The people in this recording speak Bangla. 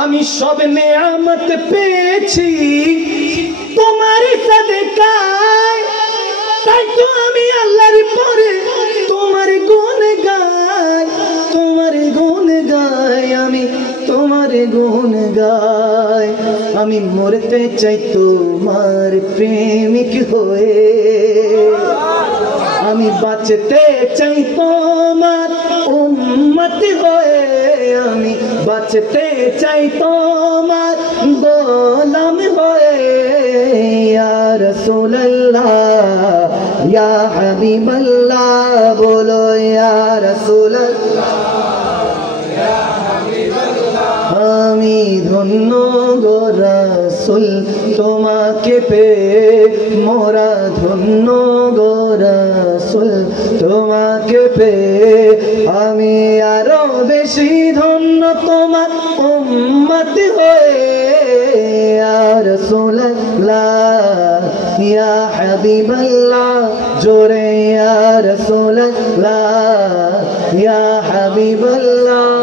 আমি সব নেয়ামত পেয়েছি তোমার সাদকায়, তাই তো আমি আল্লাহর পরে তোমার গুণ গাই, তোমার গুণ গাই, আমি তোমার গুণ গাই। আমি মরতে চাই তোমার প্রেমিক হয়ে, আমি বাঁচতে চাই তোমার উম্মত হয়ে, আমি বাঁচতে চাই তোমার গোলাম হয়ে। ইয়া রাসূলুল্লাহ ইয়া হাবিবাল্লাহ, বলো ইয়া রাসূলুল্লাহ ইয়া হাবিবাল্লাহ। আমি ধন্য গো রাসূল তোমাকে পেয়ে, মোরা ধন্য গো রাসূল তোমাকে পেয়ে। আমি আরো বেশি ধন্য তোমার উম্মত হয়ে। ইয়া রাসূলুল্লাহ ইয়া হাবিবাল্লাহ, জোরে ইয়া রাসূলুল্লাহ ইয়া হাবিবাল্লাহ।